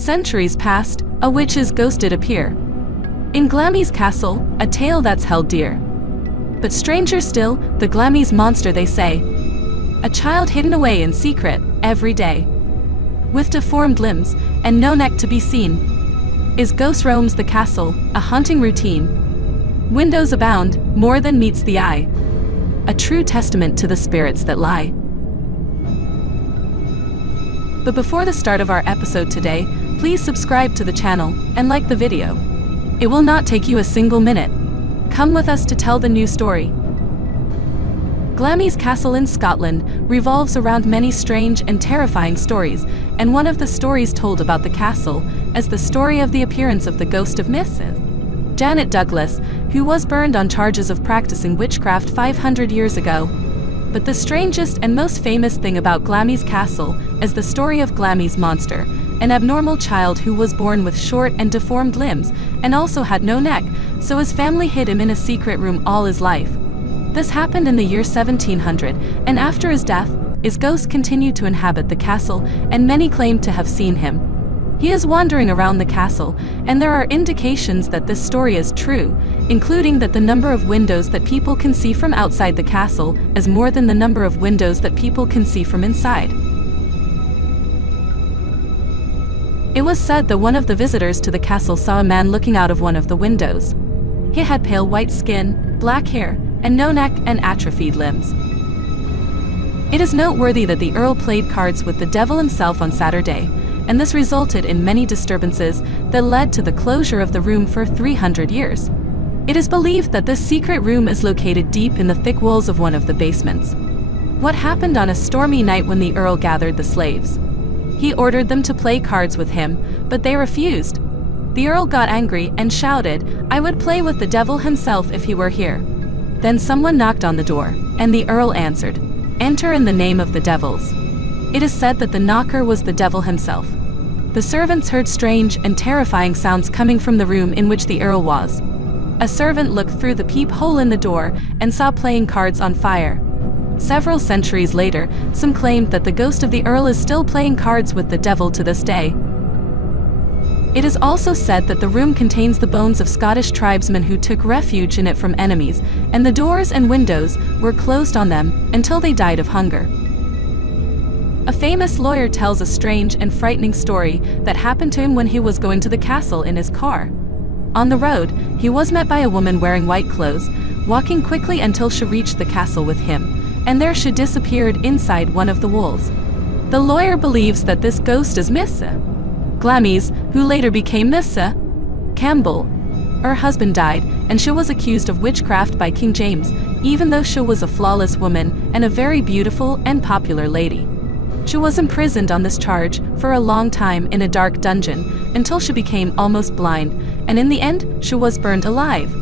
Centuries passed, a witch's ghost did appear. In Glamis Castle, a tale that's held dear. But stranger still, the Glamis monster they say. A child hidden away in secret, every day. With deformed limbs, and no neck to be seen. His ghost roams the castle, a haunting routine. Windows abound, more than meets the eye. A true testament to the spirits that lie. But before the start of our episode today, please subscribe to the channel and like the video. It will not take you a single minute. Come with us to tell the new story. Glamis Castle in Scotland revolves around many strange and terrifying stories, and one of the stories told about the castle is the story of the appearance of the ghost of Mrs. Janet Douglas, who was burned on charges of practicing witchcraft 500 years ago. But the strangest and most famous thing about Glamis Castle is the story of Glamis Monster, an abnormal child who was born with short and deformed limbs and also had no neck, so his family hid him in a secret room all his life. This happened in the year 1700, and after his death, his ghost continued to inhabit the castle, and many claimed to have seen him. He is wandering around the castle, and there are indications that this story is true, including that the number of windows that people can see from outside the castle is more than the number of windows that people can see from inside. It was said that one of the visitors to the castle saw a man looking out of one of the windows. He had pale white skin, black hair, and no neck and atrophied limbs. It is noteworthy that the Earl played cards with the devil himself on Saturday, and this resulted in many disturbances that led to the closure of the room for 300 years. It is believed that this secret room is located deep in the thick walls of one of the basements. What happened on a stormy night when the Earl gathered the slaves? He ordered them to play cards with him, but they refused. The Earl got angry and shouted, "I would play with the devil himself if he were here." Then someone knocked on the door, and the Earl answered, "Enter in the name of the devils." It is said that the knocker was the devil himself. The servants heard strange and terrifying sounds coming from the room in which the Earl was. A servant looked through the peephole in the door and saw playing cards on fire. Several centuries later, some claimed that the ghost of the Earl is still playing cards with the devil to this day. It is also said that the room contains the bones of Scottish tribesmen who took refuge in it from enemies, and the doors and windows were closed on them until they died of hunger. A famous lawyer tells a strange and frightening story that happened to him when he was going to the castle in his car. On the road, he was met by a woman wearing white clothes, walking quickly until she reached the castle with him, and there she disappeared inside one of the walls. The lawyer believes that this ghost is Mrs. Glamis, who later became Mrs. Campbell. Her husband died, and she was accused of witchcraft by King James, even though she was a flawless woman and a very beautiful and popular lady. She was imprisoned on this charge for a long time in a dark dungeon until she became almost blind, and in the end, she was burned alive.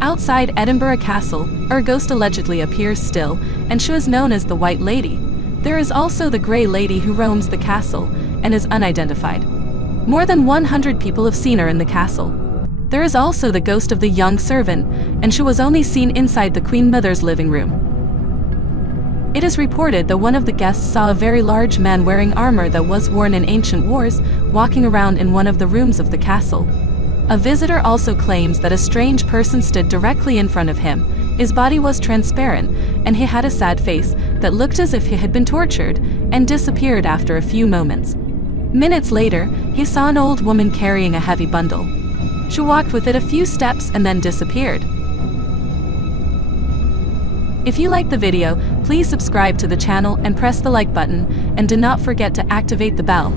Outside Edinburgh Castle, her ghost allegedly appears still, and she is known as the White Lady. There is also the Grey Lady who roams the castle and is unidentified. More than 100 people have seen her in the castle. There is also the ghost of the young servant, and she was only seen inside the Queen Mother's living room. It is reported that one of the guests saw a very large man wearing armor that was worn in ancient wars, walking around in one of the rooms of the castle. A visitor also claims that a strange person stood directly in front of him. His body was transparent, and he had a sad face that looked as if he had been tortured, and disappeared after a few moments. Minutes later, he saw an old woman carrying a heavy bundle. She walked with it a few steps and then disappeared. If you liked the video, please subscribe to the channel and press the like button, and do not forget to activate the bell.